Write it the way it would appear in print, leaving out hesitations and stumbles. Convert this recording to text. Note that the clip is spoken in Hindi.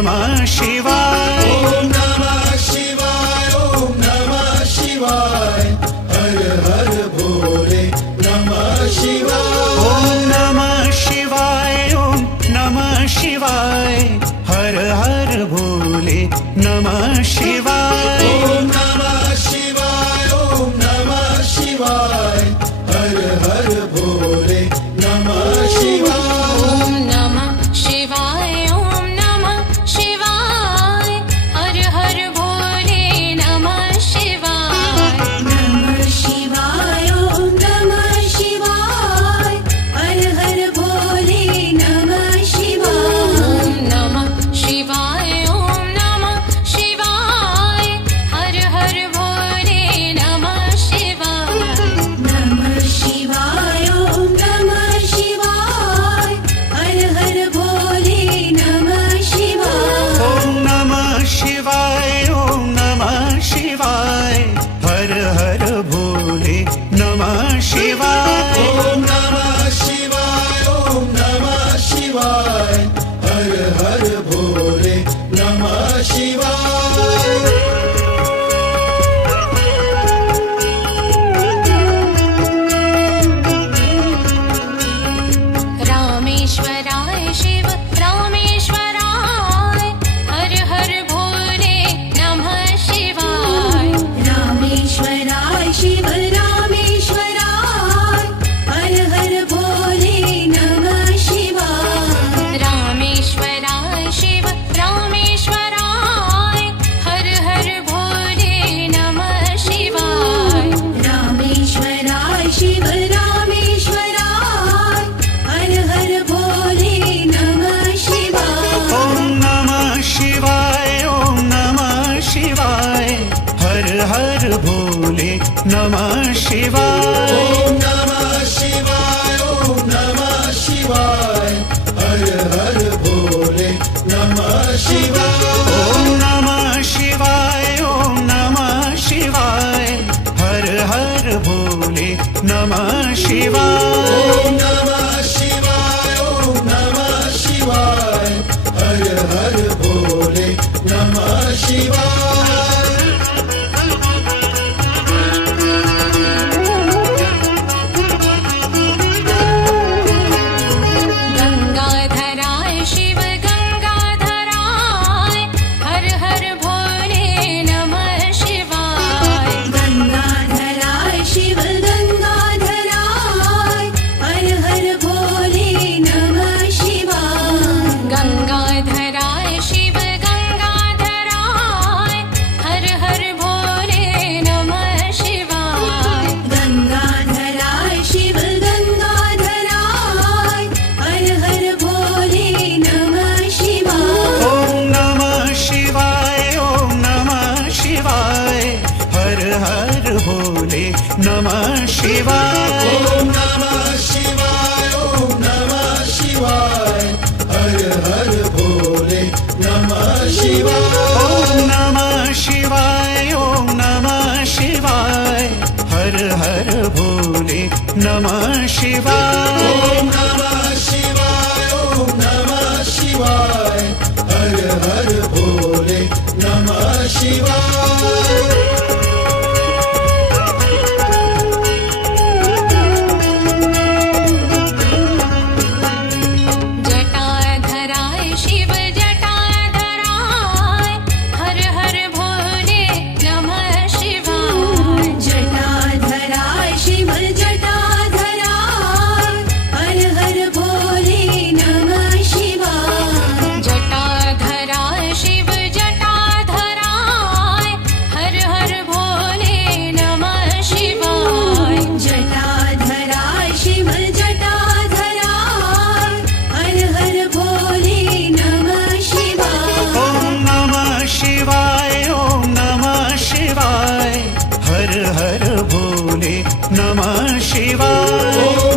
नमः शिवाय। ओम नमः शिवाय, ओम नमः शिवाय, हर हर भोले नमः शिवाय। ओम नमः शिवाय, ओम नमः शिवाय, हर हर भोले नमः शिवाय। ओम नमः शिवाय, ओम नमः शिवाय, हर हर भोले नमः शिवाय। ओम नमः शिवाय, ओम नमः शिवाय, हर हर भोले नमः शिवाय। नमः शिवाय, ओम नमः शिवाय, हर हर भोले नमः शिवाय। ओम नमः शिवाय, ओम नमः शिवाय, हर हर भोले नमः शिवाय। नमः शिवाय, ओम नमः शिवाय, हर हर भोले नमः शिवाय। ओम नमः शिवाय, ओम नमः शिवाय, हर हर भोले नमः शिवाय। ओम नमः शिवाय, ओम नमः शिवाय, हर हर भोले नमः शिवाय। रामेश्वराय शिव रामेश्वराय, हर हर भोले नमः शिवाय। रामेश्वराय शिव रामेश्वराय, हर हर भोले नमः शिवाय। रामेश्वराय शिव रामेश्वराय, हर हर भोले नमः शिवाय। रामेश्वराय शिव रामेश्वराय, हर हर भोले नमः शिवाय। ओम नमः शिवाय, ओम नमः शिवाय, हर हर भोले नमः शिवाय। ओम नमः शिवाय, ओम नमः शिवाय, हर हर भोले नमः शिवाय। ओम नमः शिवाय, ओम नमः शिवाय, हर हर भोले नमः शिवाय। ओम नमः शिवाय, ओम नमः शिवाय, हर हर भोले नमः शिवाय। गंगाधराय शिव गंगाधराय, हर हर भोले नमः शिवाय। गंगाधराय शिव गंगाधराय, हर हर भोले नमः शिवाय। गंगाधराय शिव गंगाधराय, हर हर भोले नमः शिवाय। गंगाधराय शिव गंगाधराय, हर हर भोले नमः शिवाय। ओम नमः शिवाय, ओम नमः शिवाय, हर हर भोले नमः शिवाय। ओम नमः शिवाय, ओम नमः शिवाय, हर हर भोले नमः शिवाय। ओम नमः शिवाय, ओम नमः शिवाय, हर हर भोले नमः शिवाय। ओम नमः शिवाय, ओम नमः शिवाय, हर हर भोले नमः शिवाय। जटाधराय शिव जटाधराय, हर हर भोले नमः शिवाय। जटाधराय शिव जटाधराय, हर हर भोले नमः शिवाय। जटाधराय शिव जटाधराय, हर हर भोले नमः शिवाय। जटाधराय शिव जटाधराय, हर हर भोले नमः शिवाय। ओम नमः शिवाय, ओम नमः शिवाय, हर हर भोले नमः शिवाय। ओम